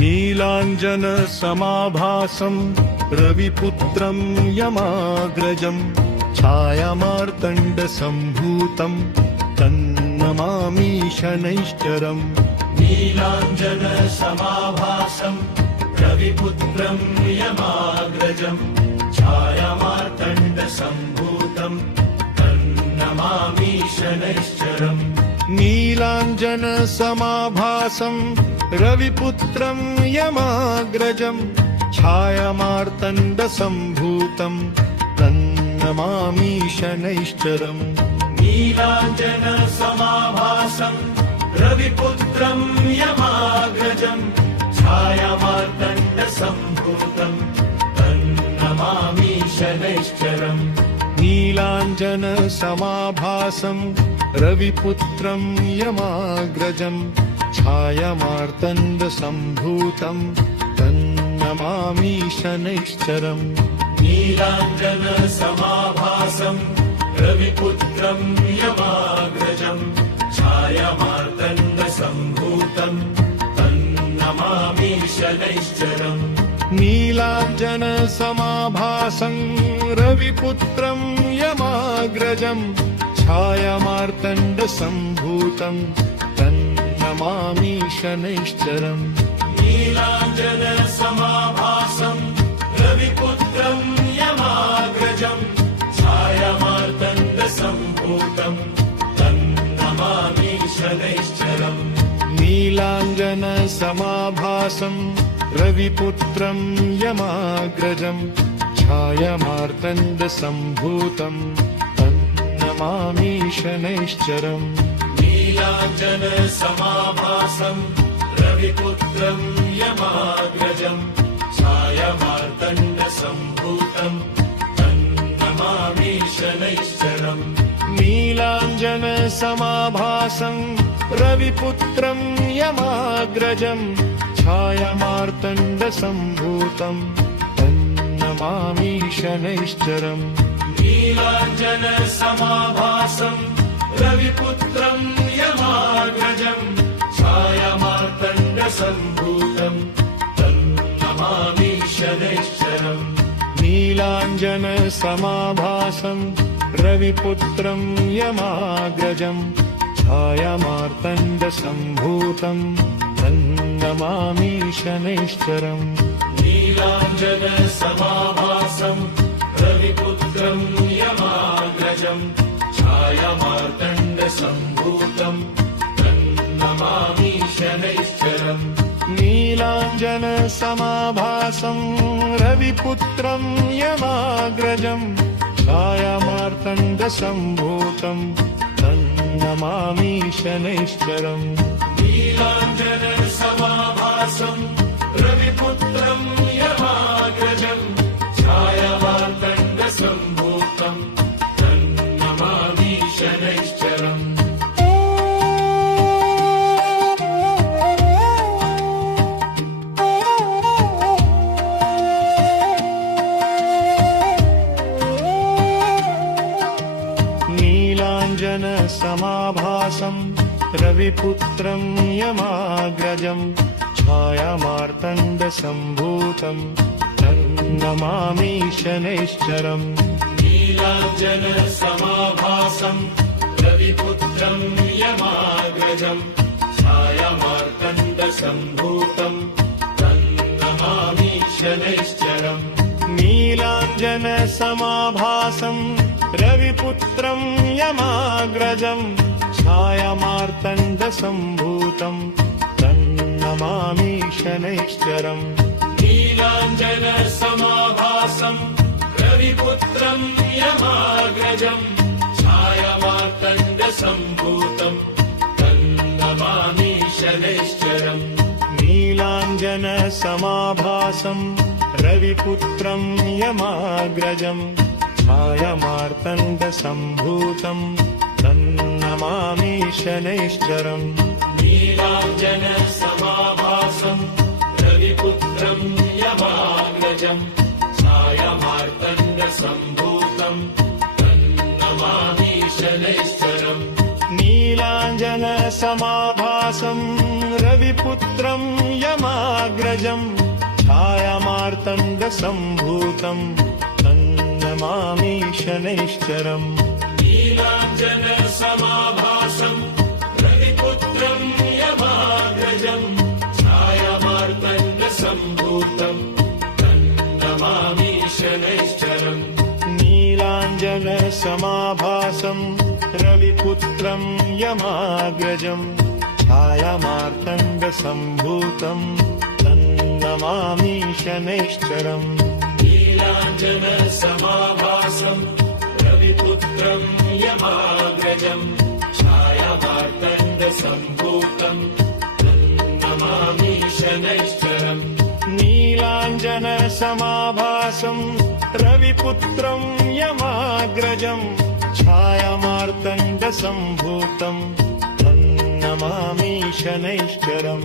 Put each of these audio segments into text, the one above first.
नीलाञ्जनसमाभासं रविपुत्रं यमाग्रजं छायामार्तण्डसम्भूतं तन्नमामि शनैश्चरम्। नीलाञ्जनसमाभासं रविपुत्रं यमाग्रजं छायामार्तण्डसम्भूतं तन्नमामि शनैश्चरम्। नीलाञ्जनसमाभासं रविपुत्रं यमाग्रजं छायामार्तण्डसम्भूतं तन्नमामि शनैश्चरम्। नीलाञ्जनसमाभासं रविपुत्रं यमाग्रजं छायामार्तण्डसम्भूतं तन्नमामि शनैश्चरम्। नीलाञ्जनसमाभासं रविपुत्रं यमाग्रजं छायामार्तण्डसम्भूतं तन्नमामि शनैश्चरम्। नीलाञ्जनसमाभासं रविपुत्रं यमाग्रजं छायामार्तण्डसम्भूतं तन्नमामि शनैश्चरम्। नीलाञ्जनसमाभासं रविपुत्रं यमाग्रजं छायामार्तण्डसम्भूतं तन्नमामि शनैश्चरम्। नीलाञ्जनसमाभासं रविपुत्रं यमाग्रजं छायामार्तण्डसम्भूतं तन्नमामि शनैश्चरम्। नीलाञ्जनसमाभासं रविपुत्रं यमाग्रजं छायामार्तण्डसम्भूतं तन्नमामि शनैश्चरम्। नीलाञ्जनसमाभासं रविपुत्रं यमाग्रजं छायामार्तण्डसम्भूतं तन्नमामि शनैश्चरम्। नीलाञ्जनसमाभासं रविपुत्रं यमाग्रजं छायामार्तण्डसम्भूतं तन्नमामि शनैश्चरम्। नीलाञ्जनसमाभासं रविपुत्रं यमाग्रजं छायामार्तण्डसम्भूतं तन्नमामि शनैश्चरम्। नीलाञ्जनसमाभासं रविपुत्रं यमाग्रजं छायामार्तण्डसम्भूतं तन्नमामि शनैश्चरम्। नीलाञ्जनसमाभासं रविपुत्रं यमाग्रजं छायामार्तण्डसम्भूतं तन्नमामि शनैश्चरम्। नीलाञ्जनसमाभासं रविपुत्रं यमाग्रजं छायामार्तण्डसम्भूतं तन्नमामि शनैश्चरम्। नीलाञ्जनसमाभासं रविपुत्रं यमाग्रजं छायामार्तण्डसम्भूतं तन्नमामि शनैश्चरम्। नीलाञ्जनसमाभासं रविपुत्रं यमाग्रजं छायामार्तण्डसम्भूतं तन्नमामि शनैश्चरम्। नीलाञ्जनसमाभासं रविपुत्रं यमाग्रजं छायामार्तण्डसम्भूतं तन्नमामि शनैश्चरम्। नीलाञ्जनसमाभासं रविपुत्रं यमाग्रजं छायामार्तण्डसम्भूतं तन्नमामि शनैश्चरम्। नीलाञ्जनसमाभासं रविपुत्रं यमाग्रजं छायामार्तण्डसम्भूतं तन्नमामि शनैश्चरम्। नीलाञ्जनसमाभासं रविपुत्रं यमाग्रजं छायामार्तण्डसम्भूतं तन्नमामि शनैश्चरम्। नीलाञ्जनसमाभासं रविपुत्रं यमाग्रजं छायामार्तण्डसम्भूतं तन्नमामि शनैश्चरम्। नीलाञ्जनसमाभासं रवि रविपुत्रं यमाग्रजं छायामार्तण्डसम्भूतं तन्नमामि शनैश्चरम् नीलाञ्जनसमाभासम् रविपुत्रम् यमाग्रजम् छायामार्तण्डसम्भूतम् तन्नमामि शनैश्चरम् नीलाञ्जनसमाभासं रविपुत्रं यमाग्रजं छायामार्तण्डसम्भूतं तन्नमामि शनैश्चरम् नीलाञ्जनसमाभासम् रविपुत्रम् यमाग्रजम् छायामार्तण्डसम्भूतम् तन्नमामि शनैश्चरम् नीलाञ्जनसमाभासं रविपुत्रं यमाग्रजं छायामार्तण्डसम्भूतं तन्नमामि शनैश्चरम्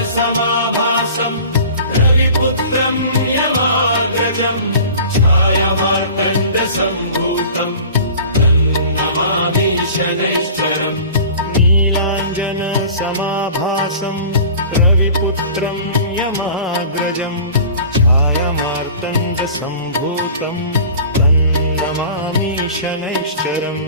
नीलाञ्जनसमाभासम् रविपुत्रम् यमाग्रजम् छायामार्तण्डसम्भूतम् तन्नमामि शनैश्चरम् नीलाञ्जनसमाभासं रविपुत्रं यमाग्रजं छायामार्तण्डसम्भूतं तन्नमामि शनैश्चरम्